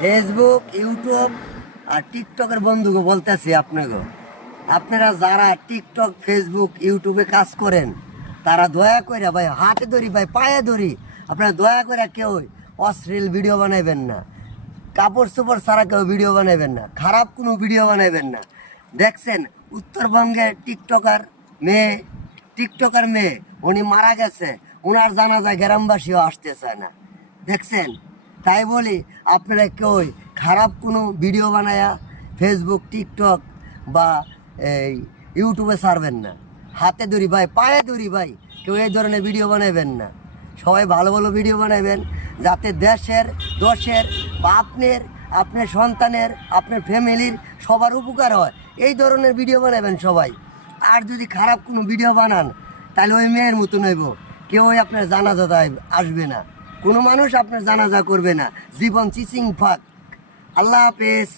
Facebook, YouTube আর টিকটকের বন্ধুকে বলতেছি আপনারা যারা টিকটক, ফেসবুক, ইউটিউবে কাজ করেন তারা দয়া করে ভাই হাতে ধরি, ভাই পায়ে ধরি, আপনারা দয়া করে কেউ অশ্লীল ভিডিও বানাইবেন না, কাপড় চোপড় ছাড়া কেউ ভিডিও বানাইবেন না, খারাপ কোনো ভিডিও বানাইবেন না। দেখছেন উত্তরবঙ্গের টিকটকার মেয়ে উনি মারা গেছে, ওনার জানাজায় গ্রামবাসীও আসতে চায় না। দেখছেন, তাই বলি আপনারা কেউ খারাপ কোনো ভিডিও বানায়া ফেসবুক, টিকটক বা এই ইউটিউবে ছাড়বেন না। হাতে ধরি ভাই, পায়ে ধরি ভাই, কেউ এই ধরনের ভিডিও বানাইবেন না। সবাই ভালো ভালো ভিডিও বানাইবেন যাতে দেশের, দশের বা আপনার সন্তানের, আপনার ফ্যামিলির সবার উপকার হয়, এই ধরনের ভিডিও বানাবেন সবাই। আর যদি খারাপ কোনো ভিডিও বানান তাহলে ওই মেয়ের মতন হইব, কেউই আপনার জানাজায় আসবে না, কোনো মানুষ আপনার জানাজা করবে না, জীবন চিচিং ফাঁক। আল্লাহ হাফেজ।